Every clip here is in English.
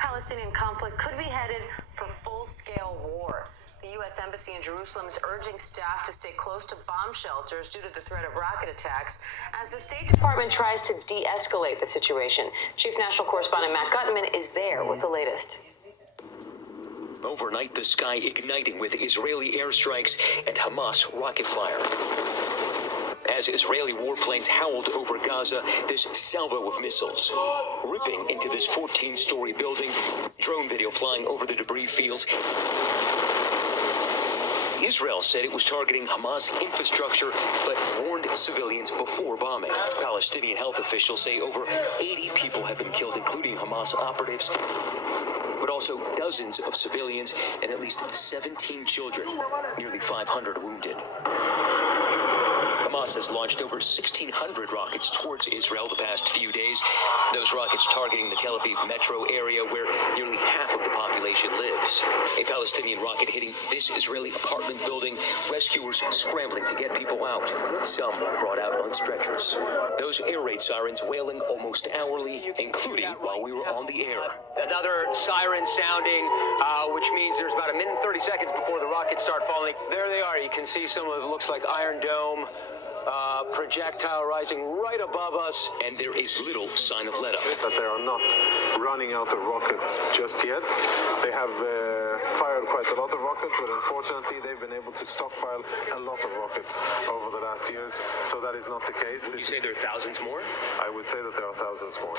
Israel-Palestinian conflict could be headed for full-scale war. The U.S. Embassy in Jerusalem is urging staff to stay close to bomb shelters due to the threat of rocket attacks as the State Department tries to de-escalate the situation. Chief National Correspondent Matt Gutman is there with the latest. Overnight, the sky igniting with Israeli airstrikes and Hamas rocket fire. As Israeli warplanes howled over Gaza, this salvo of missiles ripping into this 14-story building, drone video flying over the debris fields. Israel said it was targeting Hamas infrastructure, but warned civilians before bombing. Palestinian health officials say over 80 people have been killed, including Hamas operatives, but also dozens of civilians and at least 17 children, nearly 500 wounded. Hamas has launched over 1,600 rockets towards Israel the past few days. Those rockets targeting the Tel Aviv metro area where nearly half of the population lives. A Palestinian rocket hitting this Israeli apartment building. Rescuers scrambling to get people out. Some brought out on stretchers. Those air raid sirens wailing almost hourly, including while we were on the air. Another siren sounding, which means there's about a minute and 30 seconds before the rockets start falling. There they are. You can see some of it looks like Iron Dome. Projectile rising right above us, and there is little sign of let up. But they are not running out of rockets just yet. They have fired quite a lot of rockets, but unfortunately they've been able to stockpile a lot of rockets over the last years, so that is not the case. Would you say there are thousands more? I would say that there are thousands more.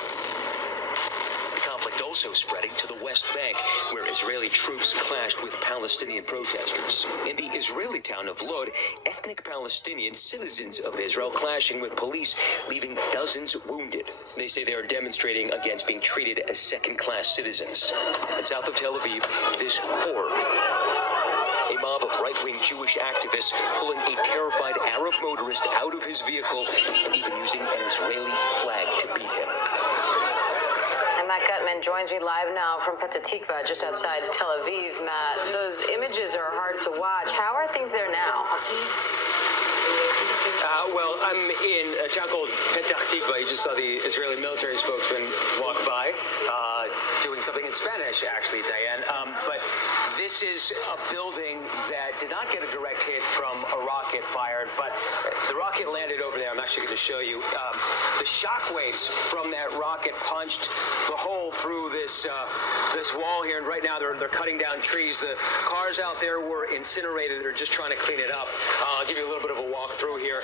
The conflict also spreading to the West Bank, where Israeli troops clashed with Palestinian protesters. In the Israeli town of Lod, ethnic Palestinian citizens of Israel clashing with police, leaving dozens wounded. They say they are demonstrating against being treated as second-class citizens. And south of Tel Aviv, this horror. A mob of right-wing Jewish activists pulling a terrified Arab motorist out of his vehicle, even using an Israeli flag to beat him. Matt Gutman joins me live now from Petah Tikva, just outside Tel Aviv. Matt, those images are hard to watch. How are things there now? Well, I'm in a town called Petah Tikva. You just saw the Israeli military spokesman walk by, doing something in Spanish, actually, Diane. But this is a building that did not get a direct hit from a rocket fired, but the rocket landed over there. I'm actually going to show you. The shockwaves from that rocket punched the hole through this wall here, and right now they're cutting down trees. The cars out there were incinerated. They're just trying to clean it up. I'll give you a little bit of a walk through here.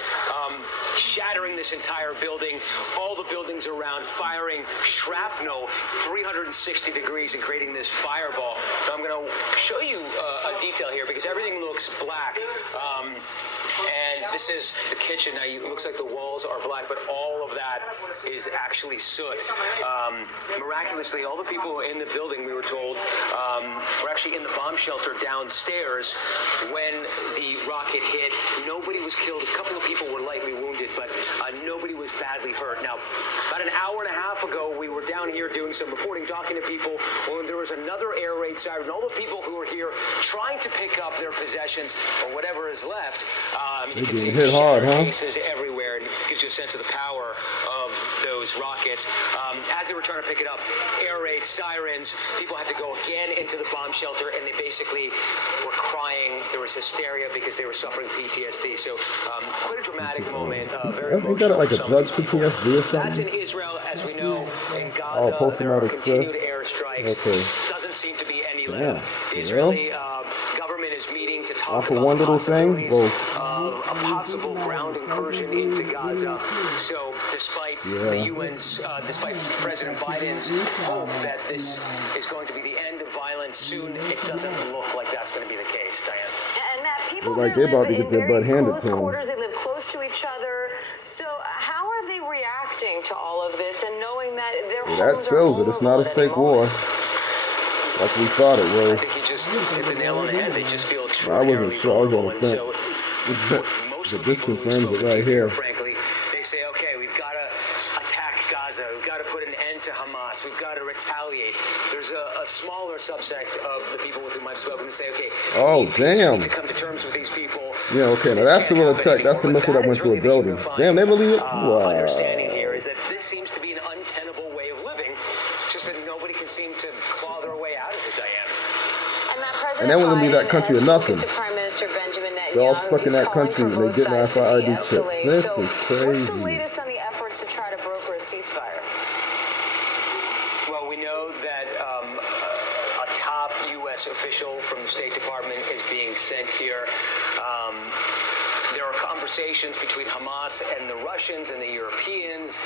Shattering this entire building, all the buildings around, firing shrapnel 360 degrees and creating this fireball. So I'm going to show you a detail here because everything looks black. And this is the kitchen. Now, it looks like the walls are black, but all of that is actually soot. Miraculously, all the people in the building, we were told, were actually in the bomb shelter downstairs when the rocket hit. Nobody was killed. A couple of people were lightly wounded, but nobody was badly hurt. Now, about an hour and a half ago, we were down here doing some reporting, talking to people, when there was another air raid siren. All the people who were here trying to pick up their possessions or whatever is left. You can see hit hard, huh? cases everywhere, and it gives you a sense of the power of those rockets. As they were trying to pick it up, air raid sirens, people had to go again into the bomb shelter, and they basically were crying. There was hysteria because they were suffering PTSD. So quite a dramatic moment. Very Ain't that like a drug PTSD or something? That's in Israel, as we know. In Gaza, there are post-traumatic continued stress. airstrikes. Okay. Doesn't seem to be any Damn, limit. for The real? Israeli government is meeting to talk For about one the little thing? possibilities of a possible ground incursion into Gaza. So despite the UN's, despite President Biden's hope that this is going to be the end of violence soon, it doesn't look like that's going to be the case, Diane. And Matt, people Look like there they about live to in get their very butt handed close to 'em. quarters. They live close to each other. So how are they reacting to all of this and knowing that their That homes are sells it. It's not a vulnerable at fake any moment? war. Like we thought it I was. think you just hit the nail on the head. They just feel I extraordinarily wasn't sure. I was on the vulnerable. fence. And so most But of the this people who confirms spoke it right to here. frankly, they say, okay, we've got to attack Gaza. We've got to put an end to Hamas. We've got to retaliate. There's a smaller subsect of the people with whom I've spoken who say, okay, Oh, damn. to come to terms with these people. Yeah, okay. Now that's a little attack. That's the missile that went through a building. Damn, they really. Wow. Understanding here is that this seems to be an untenable way of living. Just that nobody can seem to claw their way out of it, Diane. And that And President they wouldn't leave that Biden country has with nothing. spoken to Prime Minister Benjamin Netanyahu. They're all stuck in He's that calling country for and they're both getting sides to RFID chip. de-escalate. This So, is what's the crazy. latest on the efforts to try to broker a ceasefire? Well, we know that a top U.S. official from the State Department is being sent here. There are conversations between Hamas and the Russians and the Europeans.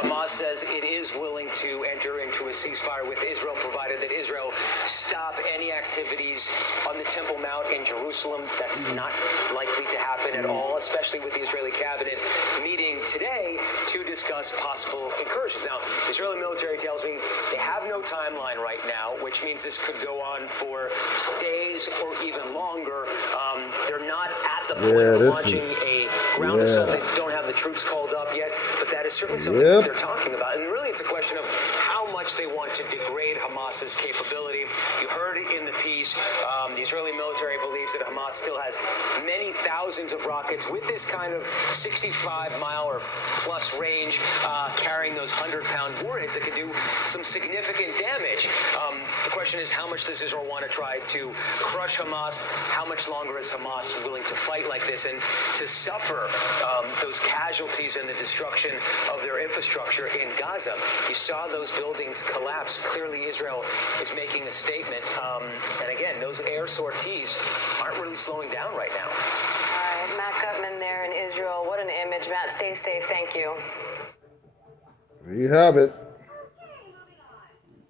Hamas says it is willing to enter into a ceasefire with Israel, provided that Israel stop any activities on the Temple Mount in Jerusalem. That's not likely to happen at all, especially with the Israeli cabinet meeting today to discuss possible incursions. Now, the Israeli military tells me they have no timeline right now, which means this could go on for days or even longer. They're not at the point of launching a ground assault. They don't have the troops called up yet, but that is certainly something that they're talking about. And really, it's a question of how much they want to degrade Hamas's capability. You heard in the piece, the Israeli military believes that Hamas still has many thousands of rockets with this kind of 65-mile or plus range, carrying those 100-pound warheads that can do some significant damage. The question is, how much does Israel want to try to crush Hamas? How much longer is Hamas willing to fight like this and to suffer those casualties and the destruction of their infrastructure in Gaza? You saw those buildings collapse. Clearly, Israel is making a statement. And again, those air sorties aren't really slowing down right now. All right, Matt Gutman there in Israel. What an image. Matt, stay safe. Thank you. There you have it.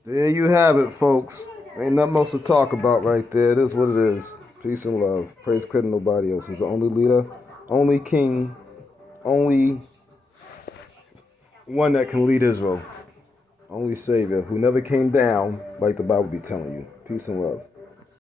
There you have it, folks. Ain't nothing else to talk about right there. It is what it is. Peace and love. Praise credit nobody else. He's the only leader, only king, only one that can lead Israel. Only savior who never came down like the Bible be telling you. Peace and love.